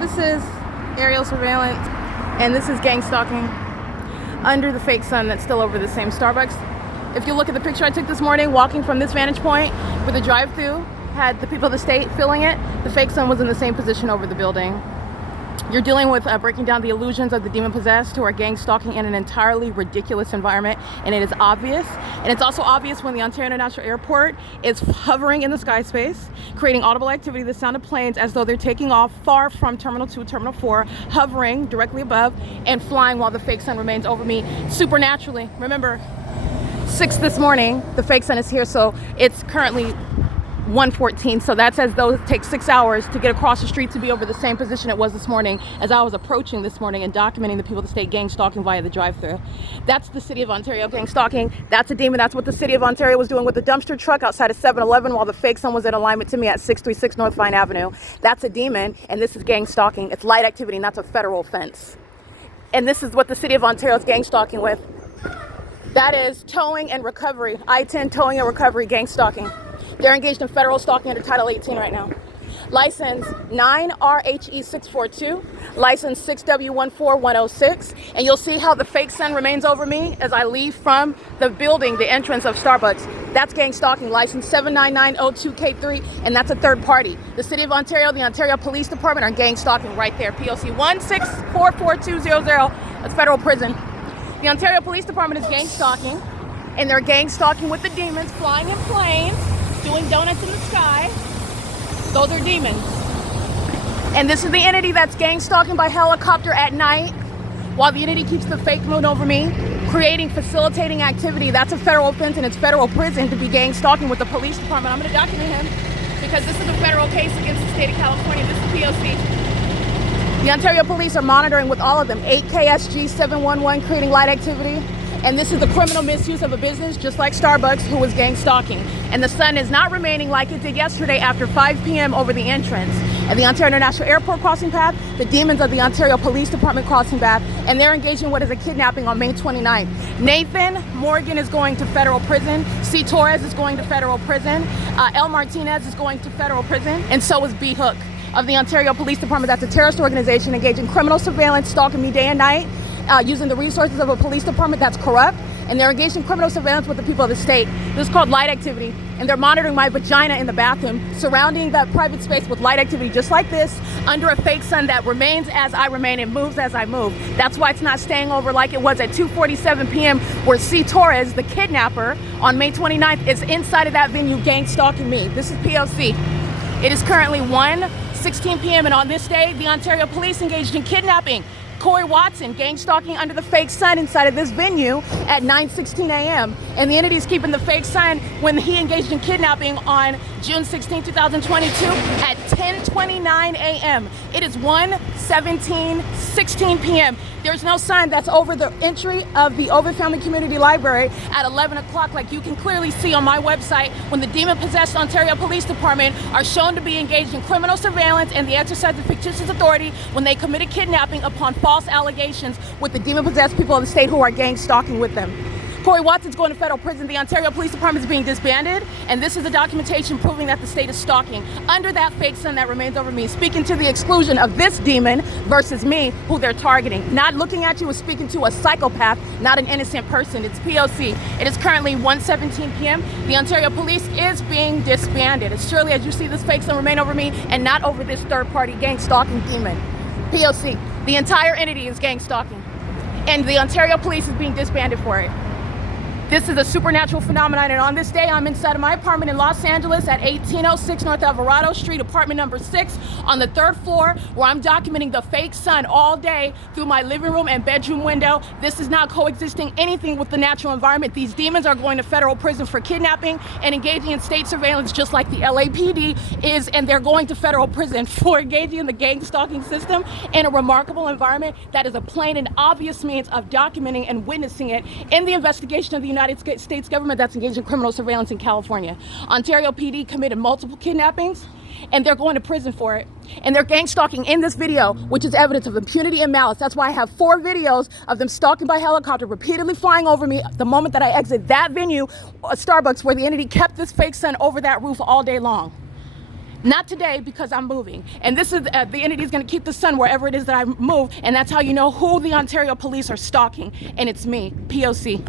This is aerial surveillance, and this is gang stalking under the fake sun that's still over the same Starbucks. If you look at the picture I took this morning, walking from this vantage point where the drive-through had the people of the state filling it, the fake sun was in the same position over the building. You're dealing with breaking down the illusions of the demon-possessed who are gang stalking in an entirely ridiculous environment, and it is obvious. And it's also obvious when the Ontario International Airport is hovering in the sky space, creating audible activity, the sound of planes as though they're taking off far from Terminal 2, Terminal 4, hovering directly above and flying while the fake sun remains over me supernaturally. Remember, 6 this morning, the fake sun is here, so it's currently 1:14, so that's as though it takes 6 hours to get across the street to be over the same position it was this morning as I was approaching this morning and documenting the people of the state gang stalking via the drive-thru. That's the City of Ontario gang stalking. That's a demon. That's what the City of Ontario was doing with the dumpster truck outside of 7-Eleven while the fake sun was in alignment to me at 636 North Vine Avenue. That's a demon, and this is gang stalking. It's light activity, and that's a federal offense. And this is what the City of Ontario is gang stalking with. That is towing and recovery. I-10 towing and recovery gang stalking. They're engaged in federal stalking under Title 18 right now. License 9RHE642, license 6W14106, and you'll see how the fake sun remains over me as I leave from the building, the entrance of Starbucks. That's gang stalking, license 79902K3, and that's a third party. The City of Ontario, the Ontario Police Department are gang stalking right there. P.O.C. 1644200, that's federal prison. The Ontario Police Department is gang stalking, and they're gang stalking with the demons flying in planes, doing donuts in the sky. Those are demons. And this is the entity that's gang stalking by helicopter at night while the entity keeps the fake moon over me, facilitating activity. That's a federal offense, and it's federal prison to be gang stalking with the police department. I'm going to document him because this is a federal case against the state of California. This is P.O.C. The Ontario police are monitoring with all of them. 8KSG 711 creating light activity. And this is the criminal misuse of a business, just like Starbucks, who was gang stalking. And the sun is not remaining like it did yesterday after 5 p.m. over the entrance at the Ontario International Airport crossing path, the demons of the Ontario Police Department crossing path, and they're engaging in what is a kidnapping on May 29th. Nathan Morgan is going to federal prison. C. Torres is going to federal prison. L. Martinez is going to federal prison. And so is B. Hook of the Ontario Police Department. That's a terrorist organization engaged in criminal surveillance, stalking me day and night, using the resources of a police department that's corrupt, and they're engaged in criminal surveillance with the people of the state. This is called light activity, and they're monitoring my vagina in the bathroom, surrounding that private space with light activity just like this, under a fake sun that remains as I remain and moves as I move. That's why it's not staying over like it was at 2:47 p.m. where C. Torres, the kidnapper, on May 29th is inside of that venue gang stalking me. This is P.O.C. It is currently 1:16 p.m. and on this day, the Ontario police engaged in kidnapping Corey Watson, gang stalking under the fake sun inside of this venue at 9:16 a.m. And the entity is keeping the fake sun when he engaged in kidnapping on June 16, 2022 at 10:29 a.m. It is 1:16 p.m. There's no sun that's over the entry of the Ovid Family Community Library at 11 o'clock, like you can clearly see on my website, when the demon-possessed Ontario Police Department are shown to be engaged in criminal surveillance and the exercise of fictitious authority when they committed kidnapping upon false allegations with the demon-possessed people of the state who are gang stalking with them. Corey Watson's going to federal prison. The Ontario Police Department is being disbanded, and this is the documentation proving that the state is stalking under that fake sun that remains over me, speaking to the exclusion of this demon versus me, who they're targeting. Not looking at you is speaking to a psychopath, not an innocent person. It's P.O.C. It is currently 1:17 p.m. The Ontario Police is being disbanded. As surely as you see this fake sun remain over me and not over this third-party gang stalking demon. P.O.C. The entire entity is gang stalking, and the Ontario Police is being disbanded for it. This is a supernatural phenomenon, and on this day, I'm inside of my apartment in Los Angeles at 1806 North Alvarado Street, apartment number 6, on the 3rd floor, where I'm documenting the fake sun all day through my living room and bedroom window. This is not coexisting anything with the natural environment. These demons are going to federal prison for kidnapping and engaging in state surveillance, just like the LAPD is, and they're going to federal prison for engaging in the gang stalking system in a remarkable environment that is a plain and obvious means of documenting and witnessing it in the investigation of the United States government that's engaged in criminal surveillance in California. Ontario PD committed multiple kidnappings, and they're going to prison for it. And they're gang stalking in this video, which is evidence of impunity and malice. That's why I have 4 videos of them stalking by helicopter, repeatedly flying over me the moment that I exit that venue, Starbucks, where the entity kept this fake sun over that roof all day long. Not today, because I'm moving. And this is, the entity is going to keep the sun wherever it is that I move. And that's how you know who the Ontario police are stalking. And it's me, P.O.C.